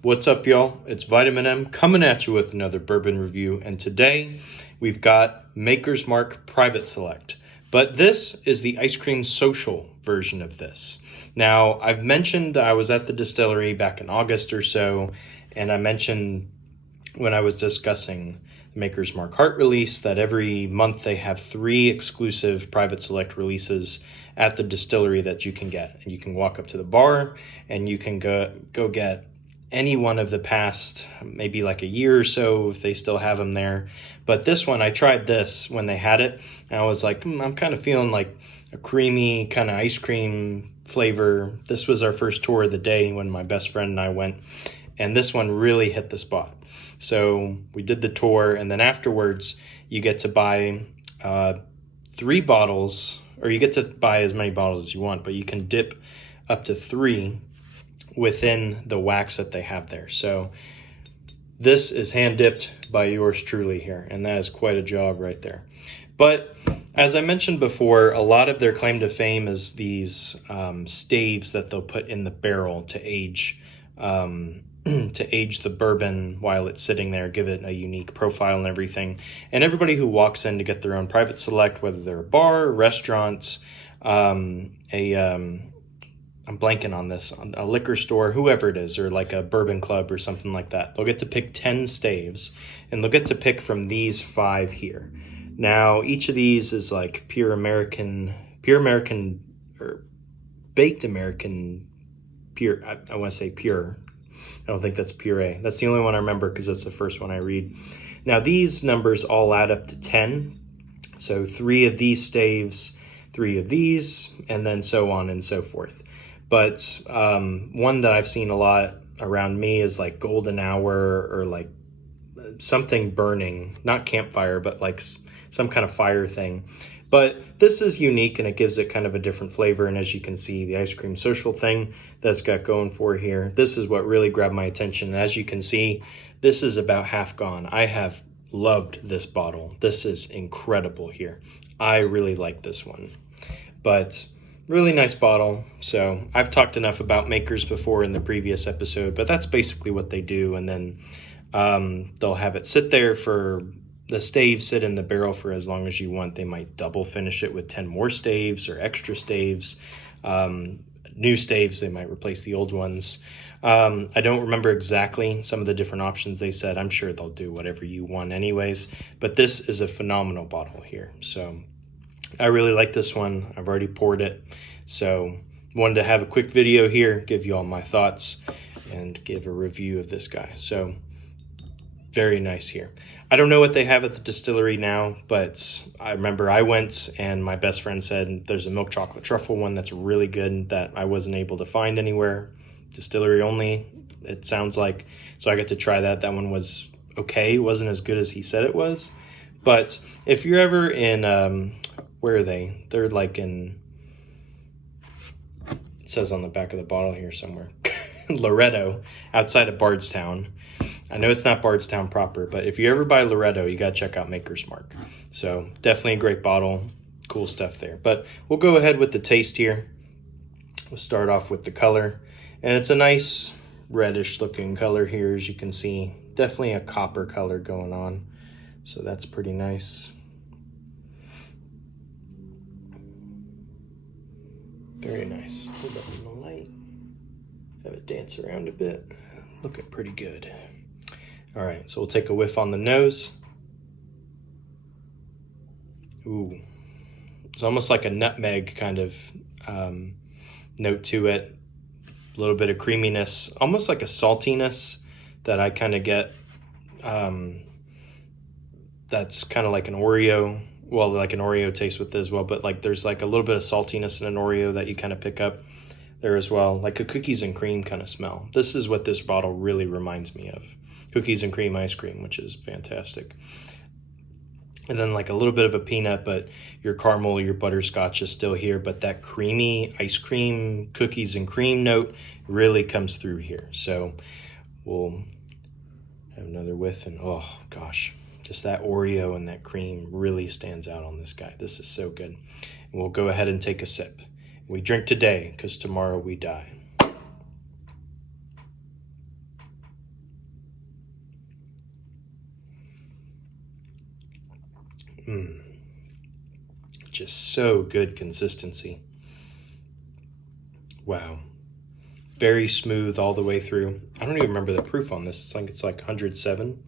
What's up, y'all? It's Vitamin M coming at you with another bourbon review, and today we've got Maker's Mark Private Select. But this is the ice cream social version of this. Now, I've mentioned I was at the distillery back in August or so, and I mentioned when I was discussing Maker's Mark Heart release that every month they have 3 exclusive Private Select releases at the distillery that you can get. And you can walk up to the bar and you can go get any one of the past, maybe like a year or so if they still have them there. But this one, I tried this when they had it, and I was like, I'm kind of feeling like a creamy kind of ice cream flavor. This was our first tour of the day when my best friend and I went, and this one really hit the spot. So we did the tour, and then afterwards you get to buy 3 bottles, or you get to buy as many bottles as you want, but you can dip up to 3 within the wax that they have there. So this is hand dipped by yours truly here, and that is quite a job right there. But as I mentioned before, a lot of their claim to fame is these staves that they'll put in the barrel to age the bourbon while it's sitting there, give it a unique profile and everything. And everybody who walks in to get their own Private Select, whether they're a bar, restaurants, I'm blanking on this, a liquor store, whoever it is, or like a bourbon club or something like that, they'll get to pick 10 staves, and they'll get to pick from these 5 here. Now, each of these is like pure American, or baked American, pure, I want to say pure. I don't think that's puree. That's the only one I remember because that's the first one I read. Now, these numbers all add up to 10. So 3 of these staves, 3 of these, and then so on and so forth. But one that I've seen a lot around me is like golden hour, or like something burning, not campfire, but like some kind of fire thing. But this is unique, and it gives it kind of a different flavor. And as you can see, the ice cream social thing that's got going for here, this is what really grabbed my attention. And as you can see, this is about half gone. I have loved this bottle. This is incredible here. I really like this one. But really nice bottle. So I've talked enough about Makers before in the previous episode, but that's basically what they do. And then they'll have it sit there for the staves, sit in the barrel for as long as you want. They might double finish it with 10 more staves or extra staves. New staves, they might replace the old ones. I don't remember exactly some of the different options they said. I'm sure they'll do whatever you want anyways, but this is a phenomenal bottle here. So I really like this one. I've already poured it. So wanted to have a quick video here, give you all my thoughts, and give a review of this guy. So very nice here. I don't know what they have at the distillery now, but I remember I went and my best friend said there's a milk chocolate truffle one that's really good that I wasn't able to find anywhere. Distillery only, it sounds like. So I got to try that. That one was okay. It wasn't as good as he said it was. But if you're ever in, where are they? They're like in, it says on the back of the bottle here somewhere, Loretto, outside of Bardstown. I know it's not Bardstown proper, but if you ever buy Loretto, you got to check out Maker's Mark. So definitely a great bottle, cool stuff there. But we'll go ahead with the taste here. We'll start off with the color, and it's a nice reddish looking color here, as you can see. Definitely a copper color going on, so that's pretty nice. Very nice. Hold up in the light. Have it dance around a bit. Looking pretty good. All right, so we'll take a whiff on the nose. Ooh, it's almost like a nutmeg kind of note to it. A little bit of creaminess, almost like a saltiness that I kind of get. That's kind of like an Oreo. Well, like an Oreo taste with it as well, but like there's like a little bit of saltiness in an Oreo that you kind of pick up there as well, like a cookies and cream kind of smell. This is what this bottle really reminds me of. Cookies and cream ice cream, which is fantastic. And then like a little bit of a peanut, but your caramel, your butterscotch is still here, but that creamy ice cream, cookies and cream note really comes through here. So we'll have another whiff, and oh gosh, just that Oreo and that cream really stands out on this guy. This is so good. And we'll go ahead and take a sip. We drink today because tomorrow we die. Just so good consistency. Wow. Very smooth all the way through. I don't even remember the proof on this. It's like 107.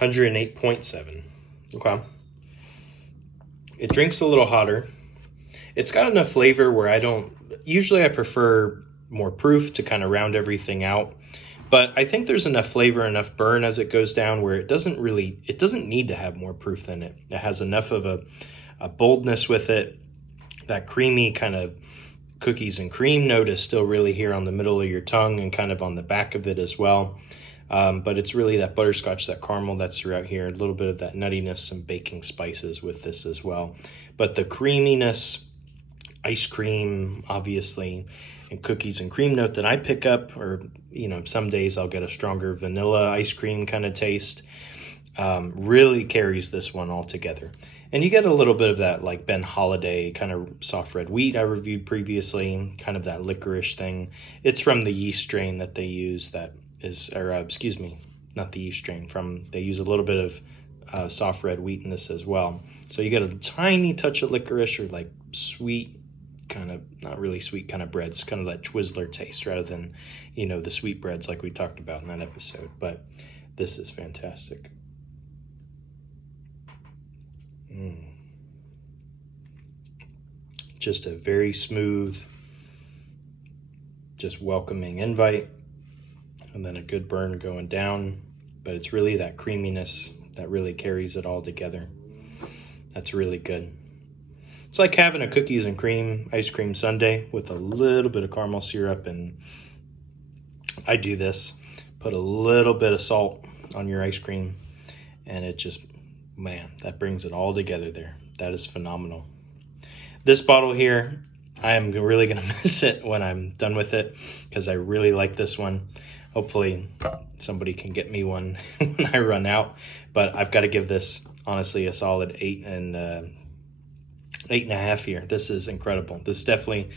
108.7. Okay. It drinks a little hotter. It's got enough flavor where usually I prefer more proof to kind of round everything out. But I think there's enough flavor, enough burn as it goes down where it doesn't need to have more proof than it. It has enough of a boldness with it. That creamy kind of cookies and cream note is still really here on the middle of your tongue and kind of on the back of it as well. But it's really that butterscotch, that caramel that's throughout here, a little bit of that nuttiness, some baking spices with this as well. But the creaminess, ice cream, obviously, and cookies and cream note that I pick up, or, some days I'll get a stronger vanilla ice cream kind of taste, really carries this one all together. And you get a little bit of that like Ben Holiday kind of soft red wheat I reviewed previously, kind of that licorice thing. It's from the yeast strain that they use not the yeast strain, they use a little bit of soft red wheat in this as well. So you get a tiny touch of licorice or like sweet, kind of, not really sweet kind of breads, kind of that Twizzler taste rather than, the sweet breads like we talked about in that episode. But this is fantastic. Just a very smooth, just welcoming invite, and then a good burn going down. But it's really that creaminess that really carries it all together. That's really good. It's like having a cookies and cream ice cream sundae with a little bit of caramel syrup, and I do this, put a little bit of salt on your ice cream, and it just, man, that brings it all together there. That is phenomenal. This bottle here, I am really going to miss it when I'm done with it because I really like this one. Hopefully somebody can get me one when I run out, but I've got to give this honestly a solid 8.5 here. This is incredible. This definitely,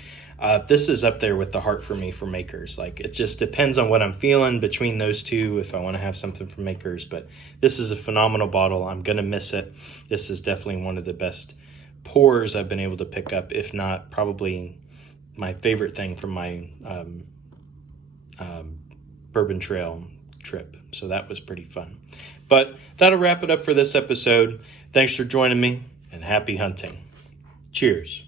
this is up there with the heart for me for Makers. Like, it just depends on what I'm feeling between those two if I want to have something from Makers, but this is a phenomenal bottle. I'm going to miss it. This is definitely one of the best pours I've been able to pick up, if not probably my favorite thing from my Bourbon Trail trip. So that was pretty fun. But that'll wrap it up for this episode. Thanks for joining me, and happy hunting. Cheers.